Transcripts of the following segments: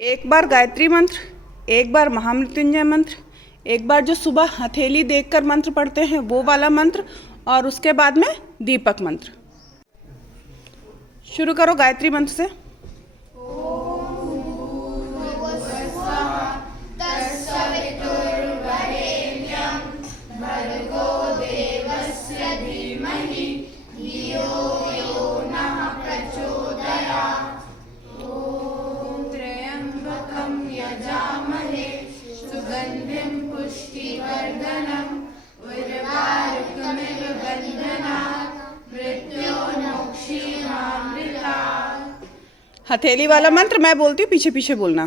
एक बार गायत्री मंत्र, एक बार महामृत्युंजय मंत्र, एक बार जो सुबह हथेली देखकर मंत्र पढ़ते हैं वो वाला मंत्र, और उसके बाद में दीपक मंत्र। शुरू करो गायत्री मंत्र से। हथेली वाला मंत्र मैं बोलती हूँ, पीछे पीछे बोलना।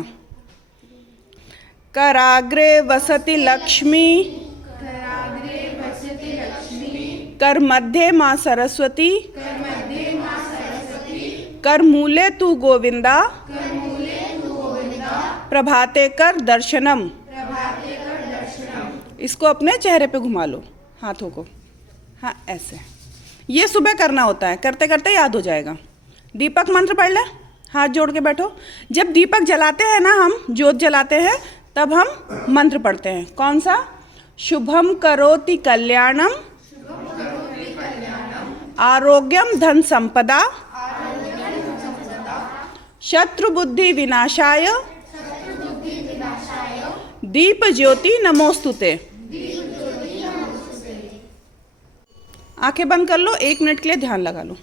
कराग्रे वसति लक्ष्मी, कर मध्य माँ सरस्वती, कर मूले तू गोविंदा, प्रभाते कर दर्शनम। इसको अपने चेहरे पे घुमा लो, हाथों को। हाँ, ऐसे। ये सुबह करना होता है, करते करते याद हो जाएगा। दीपक मंत्र पढ़ ले, हाथ जोड़ के बैठो। जब दीपक जलाते हैं ना, हम ज्योत जलाते हैं, तब हम मंत्र पढ़ते हैं। कौन सा? शुभम करोति कल्याणम, आरोग्यम धन संपदा, शत्रु बुद्धि विनाशाय, दीप ज्योति नमोस्तुते। आंखें बंद कर लो, 1 मिनट के लिए ध्यान लगा लो।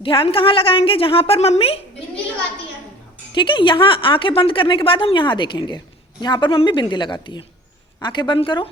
ध्यान कहाँ लगाएंगे? जहां पर मम्मी बिंदी लगाती है, ठीक है? यहाँ आंखें बंद करने के बाद हम यहाँ देखेंगे, यहाँ पर मम्मी बिंदी लगाती है। आंखें बंद करो।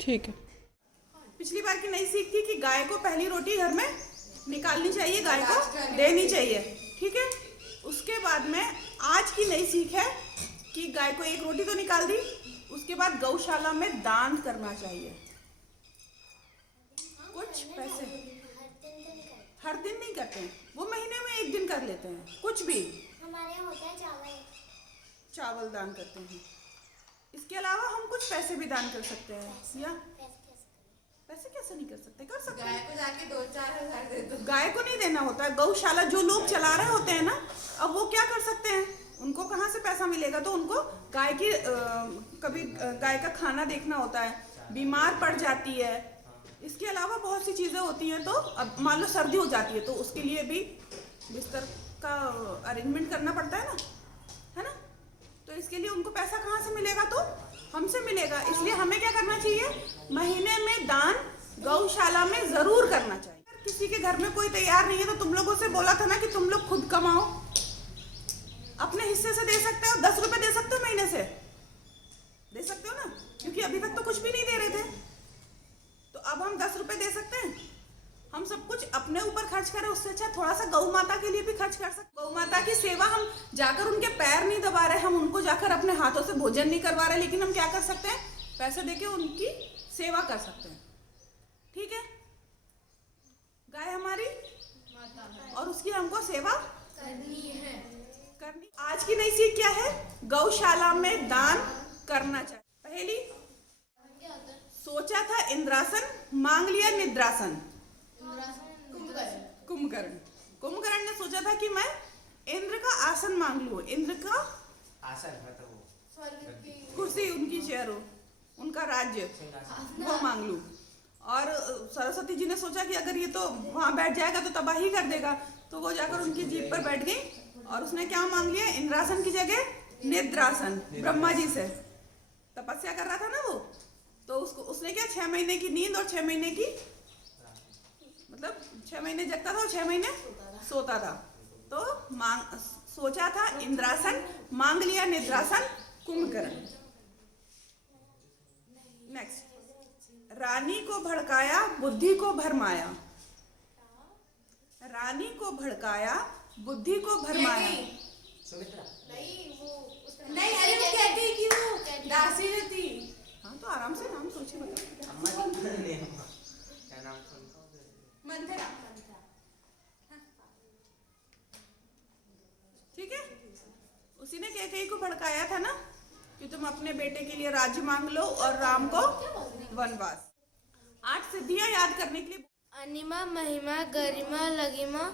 ठीक है। पिछली बार की नई सीख थी कि गाय को पहली रोटी घर में निकालनी चाहिए, गाय को देनी चाहिए, ठीक है? उसके बाद में आज की नई सीख है कि गाय को 1 रोटी तो निकाल दी, उसके बाद गौशाला में दान करना चाहिए। कुछ पैसे हर दिन नहीं करते हैं, वो महीने में 1 दिन कर लेते हैं। कुछ भी हमारे यहाँ होता है चावल दान करते हैं। इसके अलावा हम कुछ पैसे भी दान कर सकते हैं। या पैसे कैसे नहीं कर सकते? कर सकते हैं। गाय को जाके 2-4 हज़ार दे दो। गाय को नहीं देना होता है, गौशाला जो लोग चला रहे होते हैं ना, अब वो क्या कर सकते हैं? उनको कहाँ से पैसा मिलेगा? तो उनको गाय की कभी गाय का खाना देखना होता है, बीमार पड़ जाती है। इसके अलावा बहुत सी चीज़ें होती हैं। तो अब मान लो सर्दी हो जाती है, तो उसके लिए भी बिस्तर का अरेंजमेंट करना पड़ता है ना? तो इसके लिए उनको पैसा कहाँ से मिलेगा? तो हमसे मिलेगा। इसलिए हमें क्या करना चाहिए? महीने में दान गौशाला में जरूर करना चाहिए। किसी के घर में कोई तैयार नहीं है तो तुम लोगों से बोला था ना कि तुम लोग खुद कमाओ, अपने हिस्से से दे सकते हो। 10 रुपए दे सकते हो, महीने से दे सकते हो ना, क्योंकि अभी तक तो कुछ भी नहीं दे रहे थे। तो अब हम 10 रुपए दे सकते हैं। हम सब कुछ अपने ऊपर खर्च करें, उससे अच्छा थोड़ा सा गौ माता के लिए भी खर्च कर सकते। गौ माता की सेवा, हम जाकर उनके पैर नहीं दबा रहे, हम उनको जाकर अपने हाथों से भोजन नहीं करवा रहे, लेकिन हम क्या कर सकते हैं? पैसे देके उनकी सेवा कर सकते हैं, ठीक है? गाय हमारी माता और उसकी हमको सेवा करनी। आज की नई सीख क्या है? गौशाला में दान करना चाहिए। पहली सोचा था इंद्रासन, मांग लिया निद्रासन। कुंभकर्ण ने सोचा था कि मैं इंद्र का आसन मांग लूं, इंद्र का आसन मतलब कुर्सी, उनकी चेयर हो, उनका राज्य, वो मांग लूं। और सरस्वती जी ने सोचा कि अगर ये तो वहां बैठ जाएगा तो तबाही कर देगा, तो वो जाकर उनकी जीभ पर बैठ गई और उसने क्या मांग लिया? इंद्रासन की जगह निद्रासन। ब्रह्मा जी से तपस्या कर रहा था ना वो, तो उसने क्या 6 महीने की नींद और 6 महीने की, मतलब 6 महीने जगता था और 6 महीने सोता था। तो सोचा था इंद्रासन, मांग लिया निद्रासन, कुंभकर्ण। नेक्स्ट, रानी को भड़काया, बुद्धि को भरमाया। रानी को भड़काया, बुद्धि को भरमाया। सुमित्रा। नहीं, अरे वो कहती कि वो दासी जो थी। हाँ तो आराम से नाम सोचे बताओ। अम्मा जी नहीं अम्मा क्या नाम था उनका? मंथरा। ठीक है, उसी ने कैकेयी को भड़काया था ना कि तुम अपने बेटे के लिए राज्य मांग लो और राम को वनवास। 8 सिद्धियां याद करने के लिए। अनिमा, महिमा, गरिमा, लगिमा,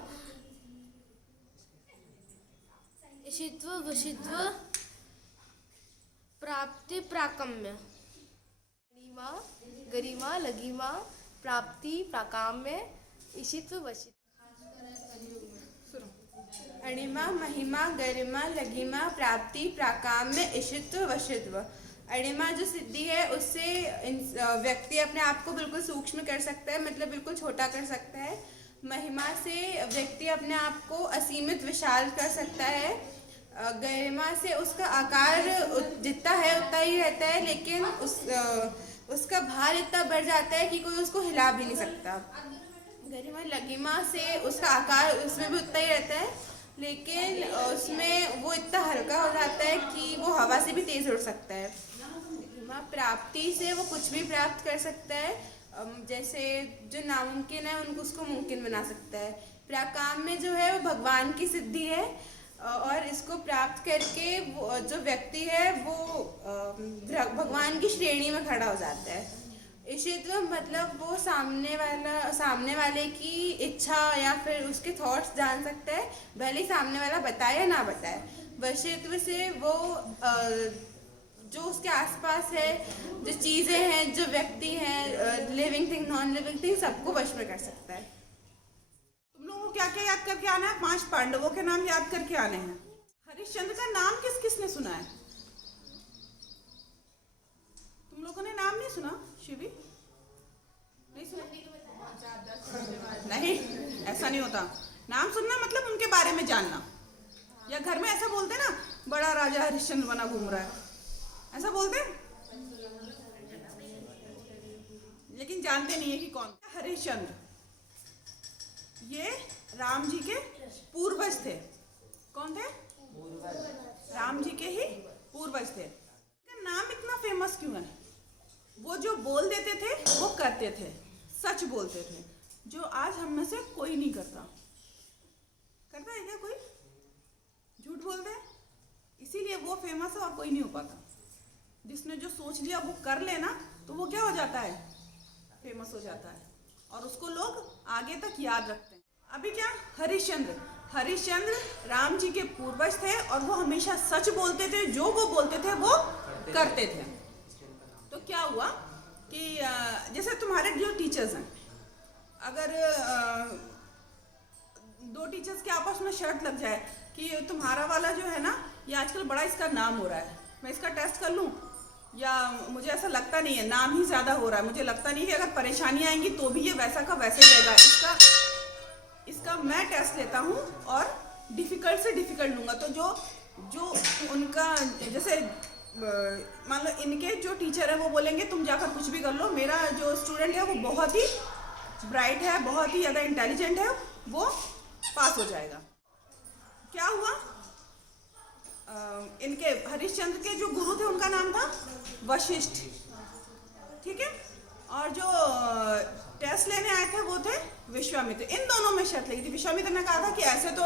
इशित्व, वशित्व, प्राप्ति, प्राकम्य। अणिमा, गरिमा, लघिमा, प्राप्ति, प्राकाम्य, इशित्व, वशित्व। अणिमा, महिमा, गरिमा, लघिमा, प्राप्ति, प्राकाम्य, इशित्व, वशित्व। अणिमा जो सिद्धि है उससे व्यक्ति अपने आप को बिल्कुल सूक्ष्म कर सकता है, मतलब बिल्कुल छोटा कर सकता है। महिमा से व्यक्ति अपने आप को असीमित विशाल कर सकता है। गरिमा से उसका आकार जितना है उतना ही रहता है, लेकिन उसका भार इतना बढ़ जाता है कि कोई उसको हिला भी नहीं सकता। गरिमा लघिमा से उसका आकार उसमें भी उतना ही रहता है, लेकिन उसमें वो इतना हल्का हो जाता है कि वो हवा से भी तेज उड़ सकता है। लघिमा प्राप्ति से वो कुछ भी प्राप्त कर सकता है, जैसे जो नामुमकिन है उनको उसको मुमकिन बना सकता है। प्राकाम में जो है वो भगवान की सिद्धि है, और इसको प्राप्त करके वो जो व्यक्ति है वो भगवान की श्रेणी में खड़ा हो जाता है। इशित्व मतलब वो सामने वाले की इच्छा या फिर उसके थॉट्स जान सकता है, भले ही सामने वाला बताए या ना बताए। वशित्व से वो जो उसके आसपास है, जो चीज़ें हैं, जो व्यक्ति हैं, living thing, non living thing, सबको वश में कर सकता है। तुम लोगों को क्या क्या याद करके आना है? 5 पांडवों के नाम याद करके आने हैं। हरिश्चंद्र का नाम किस किसने सुना है? तुम लोगों ने नाम नहीं सुना? शिवी नहीं सुना? नहीं, ऐसा नहीं होता। नाम सुनना मतलब उनके बारे में जानना। या घर में ऐसा बोलते ना, बड़ा राजा हरिश्चंद्र बना घूम रहा है, ऐसा बोलते हैं, लेकिन जानते नहीं है कि कौन। हरिश्चंद्र ये राम जी के पूर्वज थे। कौन थे? राम जी के ही पूर्वज थे। इनका नाम इतना फेमस क्यों है? वो जो बोल देते थे वो करते थे, सच बोलते थे, जो आज हम में से कोई नहीं करता। करता है क्या कोई? झूठ बोलते हैं, इसीलिए वो फेमस है और कोई नहीं हो पाता। जिसने जो सोच लिया वो कर लेना तो वो क्या हो जाता है? फेमस हो जाता है, और उसको लोग आगे तक याद रखते हैं। अभी क्या? हरिश्चंद्र राम जी के पूर्वज थे और वो हमेशा सच बोलते थे, जो वो बोलते थे वो करते थे। तो क्या हुआ कि जैसे तुम्हारे जो टीचर्स हैं, अगर 2 टीचर्स के आपस में शर्त लग जाए कि तुम्हारा वाला जो है ना, ये आजकल बड़ा इसका नाम हो रहा है, मैं इसका टेस्ट कर लूँ, या मुझे ऐसा लगता नहीं है, नाम ही ज़्यादा हो रहा है, मुझे लगता नहीं कि अगर परेशानी आएंगी तो भी ये वैसा का वैसे ही रहेगा, इसका मैं टेस्ट लेता हूँ और डिफ़िकल्ट से डिफ़िकल्ट लूँगा। तो जो उनका जैसे मान लो इनके जो टीचर है वो बोलेंगे तुम जाकर कुछ भी कर लो, मेरा जो स्टूडेंट है वो बहुत ही ब्राइट है, बहुत ही ज़्यादा इंटेलिजेंट है, वो पास हो जाएगा। क्या हुआ? इनके हरिश्चंद्र के जो गुरु थे उनका नाम था वशिष्ठ, ठीक है, और जो टेस्ट लेने आए थे वो थे विश्वामित्र। इन दोनों में शर्त लगी थी। विश्वामित्र ने कहा था कि ऐसे तो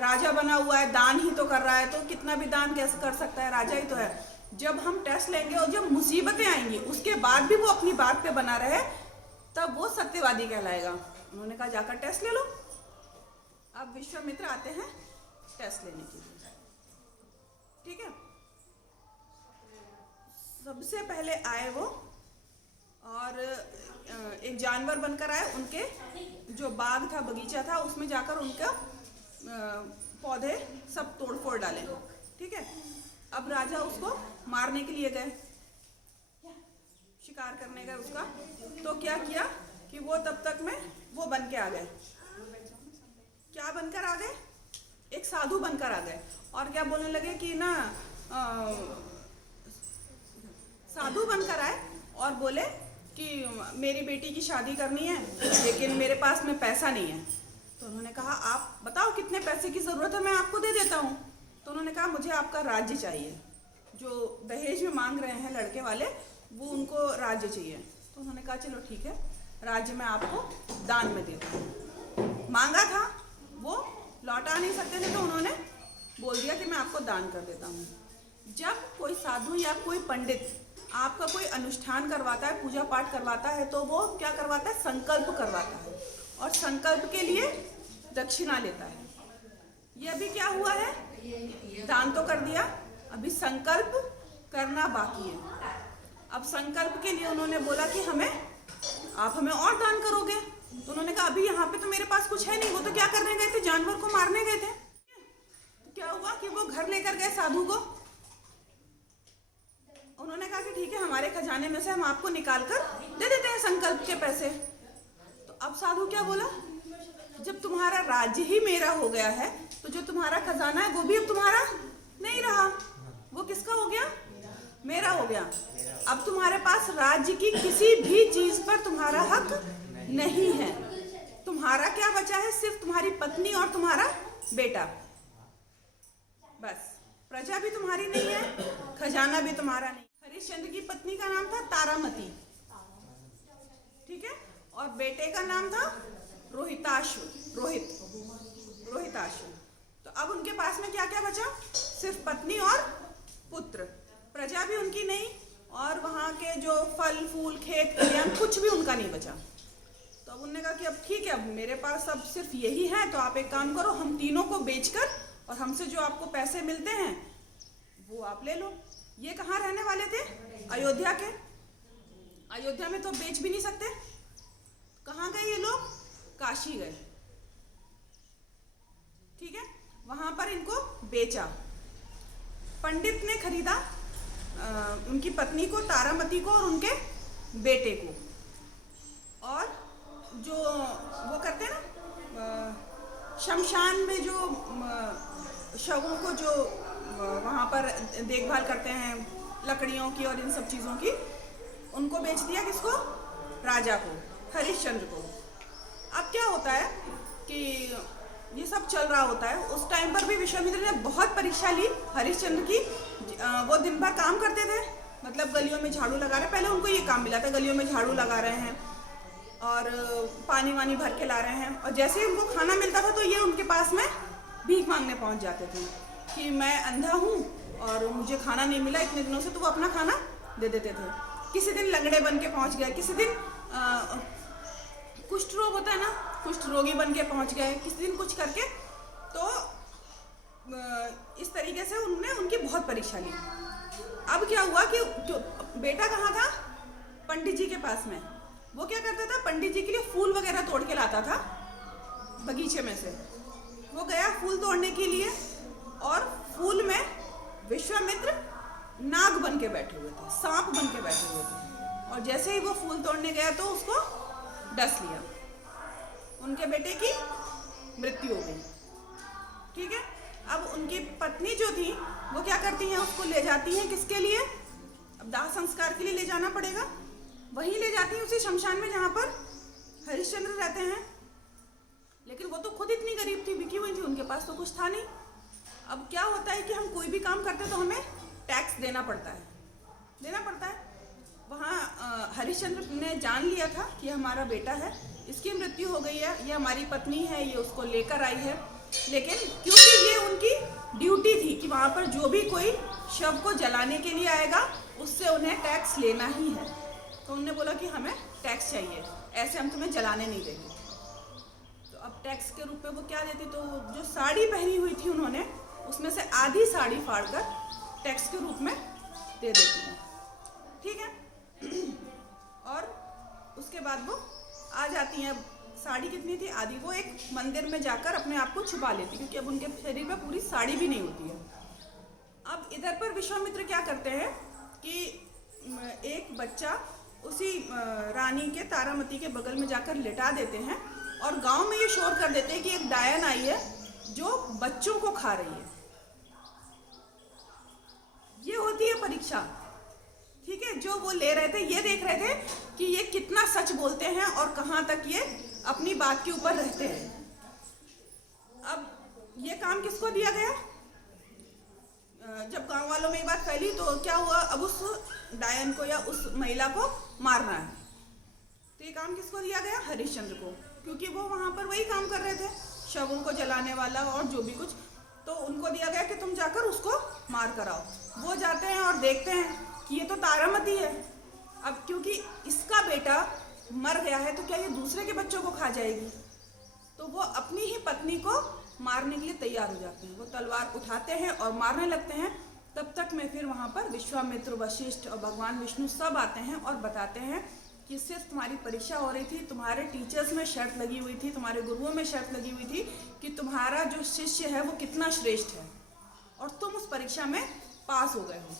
राजा बना हुआ है, दान ही तो कर रहा है, तो कितना भी दान कैसे कर सकता है, राजा ही तो है। जब हम टेस्ट लेंगे और जब मुसीबतें आएंगी उसके बाद भी वो अपनी बात पे बना रहे, तब वो सत्यवादी कहलाएगा। उन्होंने कहा जाकर टेस्ट ले लो। अब विश्वामित्र आते हैं टेस्ट लेने के लिए, ठीक है। सबसे पहले आए वो, और एक जानवर बनकर आए, उनके जो बाग था, बगीचा था, उसमें जाकर उनका पौधे सब तोड़ फोड़ डाले, ठीक है। अब राजा उसको मारने के लिए गए, शिकार करने गए उसका। तो क्या किया कि वो तब तक में वो बन के आ गए। क्या बनकर आ गए? एक साधु बनकर आ गए और क्या बोलने लगे कि ना साधु बनकर आए और बोले कि मेरी बेटी की शादी करनी है लेकिन मेरे पास में पैसा नहीं है। तो उन्होंने कहा आप बताओ कितने पैसे की ज़रूरत है, मैं आपको दे देता हूँ। तो उन्होंने कहा मुझे आपका राज्य चाहिए, जो दहेज में मांग रहे हैं लड़के वाले वो उनको राज्य चाहिए। तो उन्होंने कहा चलो ठीक है, राज्य मैं आपको दान में देता हूँ। मांगा था, वो लौटा नहीं सकते थे, तो उन्होंने बोल दिया कि मैं आपको दान कर देता हूँ। जब कोई साधु या कोई पंडित आपका कोई अनुष्ठान करवाता है, पूजा पाठ करवाता है, तो वो क्या करवाता है, संकल्प करवाता है और संकल्प के लिए दक्षिणा लेता है। ये अभी क्या हुआ है, दान तो कर दिया, अभी संकल्प करना बाकी है। अब संकल्प के लिए उन्होंने बोला कि आप हमें और दान करोगे। तो उन्होंने कहा अभी यहाँ पे तो मेरे पास कुछ है नहीं, वो तो क्या करने गए थे, जानवर को मारने गए थे। तो क्या हुआ कि वो घर लेकर गए साधु को। उन्होंने कहा कि ठीक है, हमारे खजाने में से हम आपको निकाल कर दे देते हैं संकल्प के पैसे। तो अब साधु क्या बोला, जब तुम्हारा राज्य ही मेरा हो गया है तो जो तुम्हारा खजाना है वो भी अब तुम्हारा नहीं रहा, वो किसका हो गया, मेरा हो गया। अब तुम्हारे पास राज्य की किसी भी चीज पर तुम्हारा हक नहीं है। तुम्हारा क्या बचा है, सिर्फ तुम्हारी पत्नी और तुम्हारा बेटा, बस। प्रजा भी तुम्हारी नहीं है, खजाना भी तुम्हारा नहीं। हरिश्चंद्र की पत्नी का नाम था तारामती, ठीक है, और बेटे का नाम था रोहिताश्व। तो अब उनके पास में क्या क्या बचा, सिर्फ पत्नी और पुत्र। प्रजा भी उनकी नहीं और वहाँ के जो फल फूल खेत खलियान कुछ भी उनका नहीं बचा। तो अब उन्होंने कहा कि अब ठीक है, अब मेरे पास अब सिर्फ यही है, तो आप एक काम करो, हम तीनों को बेचकर और हमसे जो आपको पैसे मिलते हैं वो आप ले लो। ये कहाँ रहने वाले थे, अयोध्या के। अयोध्या में तो बेच भी नहीं सकते। कहाँ गए ये लोग, काशी गए, ठीक है, वहां पर इनको बेचा। पंडित ने खरीदा उनकी पत्नी को, तारामती को और उनके बेटे को। और जो वो करते हैं ना शमशान में, जो शवों को जो वहाँ पर देखभाल करते हैं लकड़ियों की और इन सब चीज़ों की, उनको बेच दिया किसको, राजा को, हरिश्चंद्र को। अब क्या होता है कि ये सब चल रहा होता है, उस टाइम पर भी विश्वामित्र ने बहुत परीक्षा ली हरिश्चंद्र की। वो दिन भर काम करते थे, मतलब गलियों में झाड़ू लगा रहे, पहले उनको ये काम मिला था, गलियों में झाड़ू लगा रहे हैं और पानी वानी भर के ला रहे हैं। और जैसे ही उनको खाना मिलता था तो ये उनके पास में भीख मांगने पहुंच जाते थे कि मैं अंधा हूँ और मुझे खाना नहीं मिला इतने दिनों से, तो वो अपना खाना दे देते थे। किसी दिन लंगड़े बन के पहुँच गए, किसी दिन कुष्ठ रोग होता है ना, कुष्ठ रोगी बन के पहुँच गए, किसी दिन कुछ करके। तो इस तरीके से उन्होंने उनकी बहुत परीक्षा ली। अब क्या हुआ कि बेटा कहाँ था, पंडित जी के पास में। वो क्या करता था, पंडित जी के लिए फूल वगैरह तोड़ के लाता था बगीचे में से। वो गया फूल तोड़ने के लिए और फूल में विश्वामित्र नाग बन के बैठे हुए थे, सांप बन के बैठे हुए थे। और जैसे ही वो फूल तोड़ने गया तो उसको डस लिया, उनके बेटे की मृत्यु हो गई, ठीक है। अब उनकी पत्नी जो थी वो क्या करती हैं, उसको ले जाती हैं किसके लिए, अब दाह संस्कार के लिए ले जाना पड़ेगा, वहीं ले जाती हैं उसी शमशान में जहाँ पर हरिश्चंद्र रहते हैं। लेकिन वो तो खुद इतनी गरीब थी, बिकी हुई थी, उनके पास तो कुछ था नहीं। अब क्या होता है कि हम कोई भी काम करते तो हमें टैक्स देना पड़ता है। वहाँ हरिश्चंद्र ने जान लिया था कि हमारा बेटा है, इसकी मृत्यु हो गई है, ये हमारी पत्नी है, ये उसको लेकर आई है। लेकिन क्योंकि ये उनकी ड्यूटी थी कि वहाँ पर जो भी कोई शव को जलाने के लिए आएगा उससे उन्हें टैक्स लेना ही है, तो उन्होंने बोला कि हमें टैक्स चाहिए, ऐसे हम तुम्हें जलाने नहीं देंगे। तो अब टैक्स के रूप में वो क्या देती, तो जो साड़ी पहनी हुई थी उन्होंने, उसमें से आधी साड़ी फाड़कर टैक्स के रूप में दे देती हैं, ठीक है। और उसके बाद वो आ जाती हैं। साड़ी कितनी थी, आधी। वो एक मंदिर में जाकर अपने आप को छुपा लेती, क्योंकि अब उनके शरीर में पूरी साड़ी भी नहीं होती है। अब इधर पर विश्वामित्र क्या करते हैं कि एक बच्चा उसी रानी के, तारामती के बगल में जाकर लिटा देते हैं और गांव में ये शोर कर देते हैं कि एक डायन आई है जो बच्चों को खा रही है। ये होती है परीक्षा, ठीक है। जो वो ले रहे थे, ये देख रहे थे कि ये कितना सच बोलते हैं और कहाँ तक ये अपनी बात के ऊपर रहते हैं। अब ये काम किसको दिया गया? जब गांव वालों में ये बात फैली तो क्या हुआ, अब उस डायन को या उस महिला को मारना है। तो ये काम किसको दिया गया? हरिश्चंद्र को, क्योंकि वो वहां पर वही काम कर रहे थे, शवों को जलाने वाला और जो भी कुछ। तो उनको दिया गया कि तुम जाकर उसको मार कर आओ। वो जाते हैं और देखते हैं कि ये तो तारामती है। अब क्योंकि इसका बेटा मर गया है तो क्या ये दूसरे के बच्चों को खा जाएगी? तो वो अपनी ही पत्नी को मारने के लिए तैयार हो जाते हैं। वो तलवार उठाते हैं और मारने लगते हैं। तब तक में फिर वहाँ पर विश्वामित्र, वशिष्ठ और भगवान विष्णु सब आते हैं और बताते हैं कि सिर्फ तुम्हारी परीक्षा हो रही थी, तुम्हारे टीचर्स में शर्त लगी हुई थी, तुम्हारे गुरुओं में शर्त लगी हुई थी कि तुम्हारा जो शिष्य है वो कितना श्रेष्ठ है, और तुम उस परीक्षा में पास हो गए हो।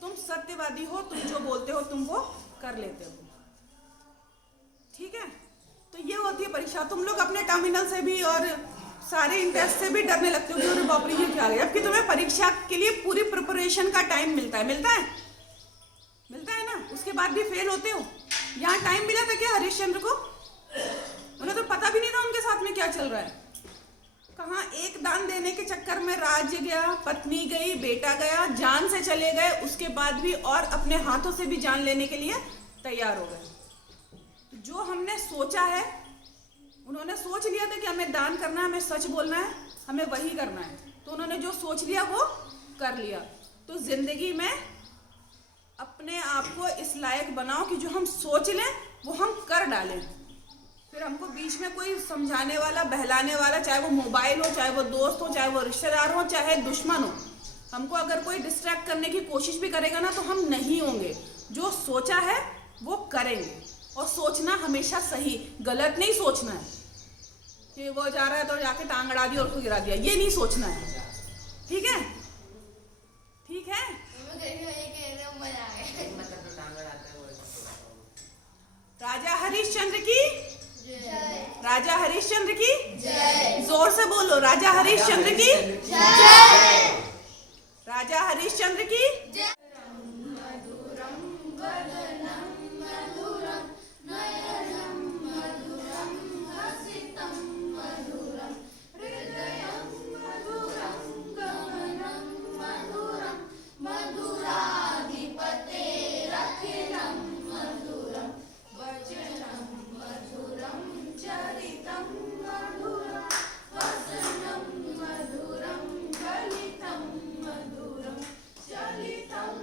तुम सत्यवादी हो, तुम जो बोलते हो तुम वो कर लेते हो, ठीक है। तो ये होती है परीक्षा। तुम लोग अपने टर्मिनल से भी और सारे इंटेस्ट से भी डरने लगते हो कि अरे बाप रे ये क्या है। जबकि तुम्हें परीक्षा के लिए पूरी प्रिपरेशन का टाइम मिलता है ना, उसके बाद भी फेल होते हो। यहाँ टाइम मिला था क्या हरिश्चंद्र को? उन्हें तो पता भी नहीं था उनके साथ में क्या चल रहा है। कहाँ एक दान देने के चक्कर में राज्य गया, पत्नी गई, बेटा गया, जान से चले गए, उसके बाद भी और अपने हाथों से भी जान लेने के लिए तैयार हो गए। जो हमने सोचा है, उन्होंने सोच लिया था कि हमें दान करना है, हमें सच बोलना है, हमें वही करना है। तो उन्होंने जो सोच लिया वो कर लिया। तो जिंदगी में अपने आप को इस लायक बनाओ कि जो हम सोच लें वो हम कर डालें। फिर हमको बीच में कोई समझाने वाला, बहलाने वाला, चाहे वो मोबाइल हो, चाहे वो दोस्त हो, चाहे वो रिश्तेदार हो, चाहे दुश्मन हो, हमको अगर कोई डिस्ट्रैक्ट करने की कोशिश भी करेगा ना तो हम नहीं होंगे। जो सोचा है वो करेंगे। और सोचना हमेशा सही, गलत नहीं सोचना है कि वो जा रहा है तो जाके टांग अड़ा दी और उसको गिरा दिया, ये नहीं सोचना है, ठीक है। ठीक है, राजा हरिश्चंद्र की जय। राजा हरिश्चंद्र की जय। जोर से बोलो, राजा हरिश्चंद्र की जय। राजा हरिश्चंद्र की जय। चलितं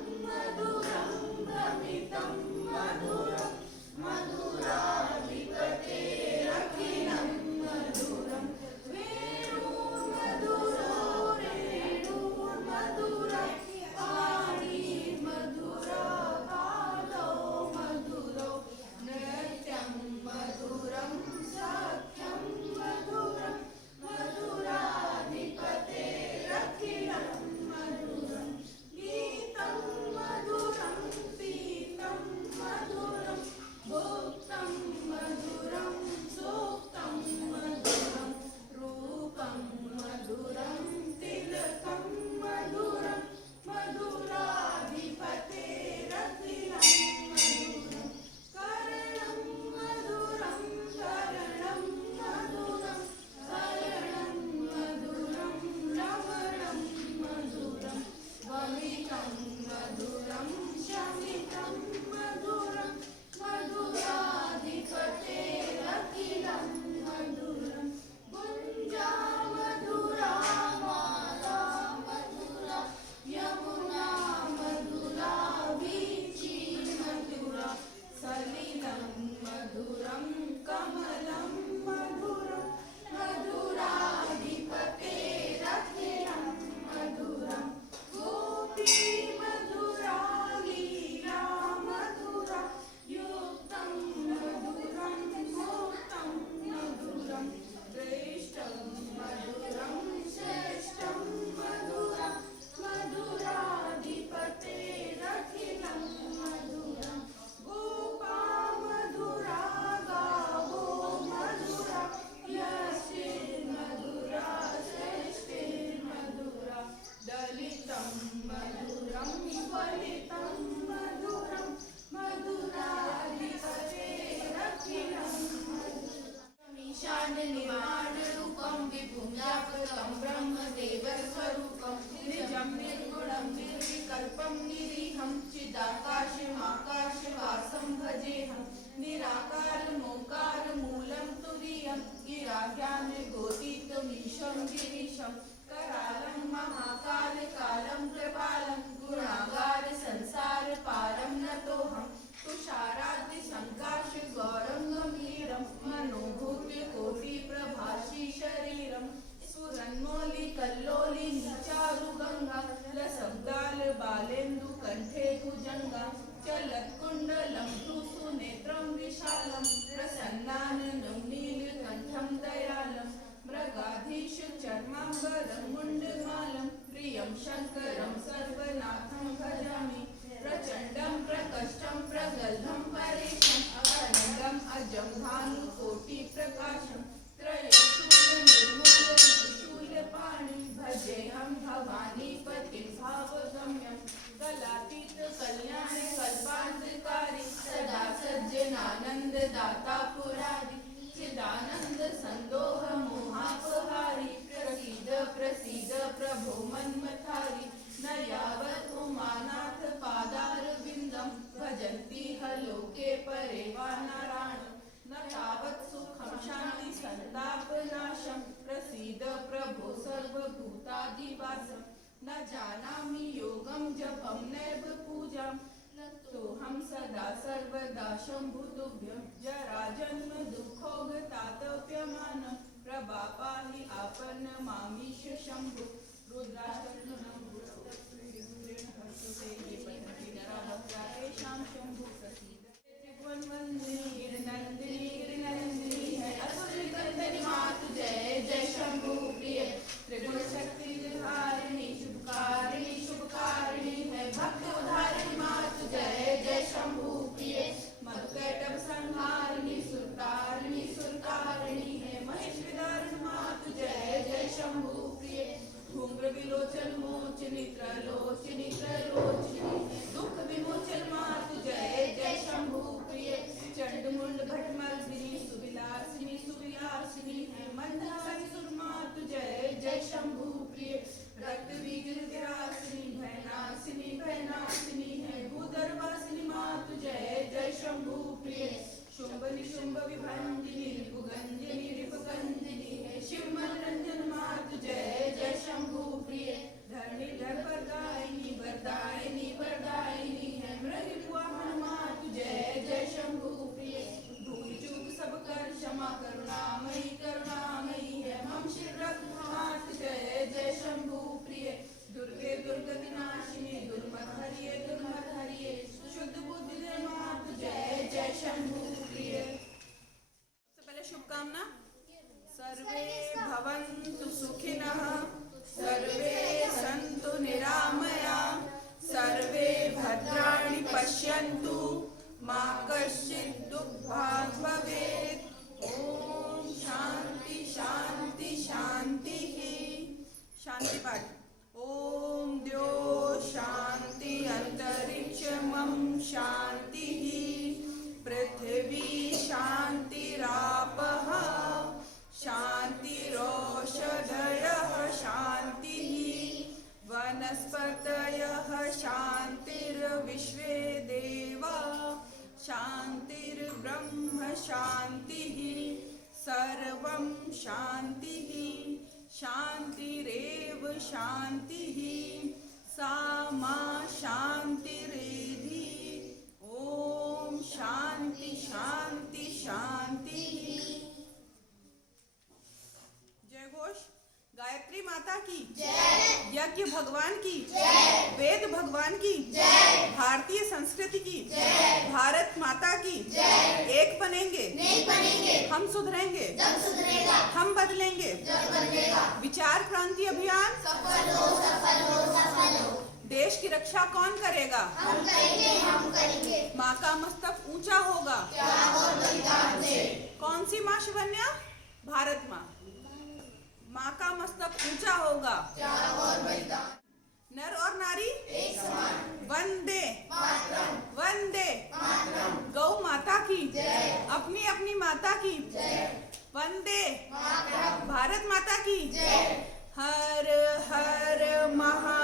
निर्विकल्पं निरीहं चिदाकाशमाकाशवासं भजेऽहं निराकारमोकारमूलं तुरीयं गिराज्ञानगोतीतमीशं गिरीशं करालं महाकालकालं कृपालं गुणागार संसार पारं नतोऽहं तुषाराद्रि संकाश गौरं गंभीरं मनोभूत्य कोटि प्रभाषी शरीरं स्फुरन्मौलि कल्लोलि नीचारु गंगा लसंगाल बालेन्दु कंठे भुजंगा चलत्कुंडलं तु सुनेत्रं विशालं प्रसन्नाननं नीलकण्ठं दयालं मृगाधीश चर्माम्बरं मुण्डमालं प्रियं शङ्करं सर्वनाथं भजामि प्रचण्डं प्रकष्टं प्रगल्भं परेशम् अनङ्गम् अजं भानुकोटिप्रकाशं त्रयशूलनिर्मूलपाणि भजेऽहं भवानीपतिं भावगम्यं कलातीत कल्याण कल्पान्तकारी सदा सज्जनानन्ददाता पुरारि चिदानन्द सन्दोह मोहापहारि प्रसीद प्रसीद प्रभो मन्मथारि न यावत् उमानाथ पादारविन्दं भजन्ति ह लोके परे वा नारायणं न तावत् सुखं शान्ति सन्तापनाशं प्रसीद प्रभो सर्वभूतादिवासं न जानामि योगं जपं नैव पूजां तोऽहं सदा सर्वदा शम्भुतुभ्यं जराजन्म दुःखोगतातप्यमानं प्रभापाहि आपन्नमामीश शम्भु रुद्राष्टकं तेषां शम्भु प्रसीद त्रिभुवनवन्दिनी है असुरकंदनी मातु जय जय शंभु प्रिय त्रिगुण शक्ति धारिणी शुभकारिणी है भक्त उदारिणी मातु जय जय शंभु प्रिय मधुकैटभ संहारिणी सुरकारिणी है महेश विदारिणी मातु जय जय शंभु प्रिय धूम्र विलोचन मोचनी त्रलोचनी दुख विमोचन मातु जय जय शंभु प्रिय चंड मुंड भटमर्दिनी सुविलासिनी है मंदारी सुर मातु जय जय शंभु प्रिय रक्त बीज विरासिनी भयनाशिनी है भूदरवासिनी मातु जय जय शंभु प्रिय शुंभ निशुंभ विभंजिनी रिपुगंजिनी है शिव मनरंजन मातु जय जय शंभु प्रिय धरणीधर वरदायिनी है मृगवाहन मातु जय जय शंभु प्रिय भूल चूक सब कर क्षमा करुणामयी है मम शिर मातु जय जय शंभु प्रिय दुर्गे दुर्गति नाशिनी दुर्मत हरिये शुद्ध बुद्धि दे मातु जय जय शंभु प्रिय। सबसे पहले शुभकामना सर्वे भवन्तु सुखिनः सर्वे सन्तु निरामया सर्वे भद्राणि पश्यन्तु मा कश्चित् दुःखभाग् भवेत्। ओम शांति शांति शांतिः। शांति पाठ। ओम द्यो शांति अंतरिक्षमं शांतिः पृथिवी शांतिरापः शांतिरोषधयः शांतिः वनस्पतयः शांतिर्विश्वे देवा शांतिर्ब्रह्म शांतिः सर्वं शांतिः शांतिरेव शांतिः सा मा शांतिरेधि। ओम शांति शांति शांति। जय घोष। गायत्री माता की जय, यज्ञ भगवान की जय, वेद भगवान की जय, भारतीय संस्कृति की जय, भारत माता की जय। एक बनेंगे नहीं बनेंगे, हम सुधरेंगे जब सुधरेगा, हम बदलेंगे जब बदलेगा। विचार क्रांति अभियान सफल हो सफल हो सफल हो। देश की रक्षा कौन करेगा? हम करेंगे। माँ का मस्तक ऊंचा होगा त्याग और बलिदान से। कौन सी माँ शिवन्या? भारत माँ। माँ का मस्तक ऊंचा होगा त्याग और बलिदान। नर और नारी एक समान। वंदे मातरम, वंदे मातरम। गौ माता की जय, अपनी अपनी माता की जय। वंदे मातरम, भारत माता की जय। हर हर महा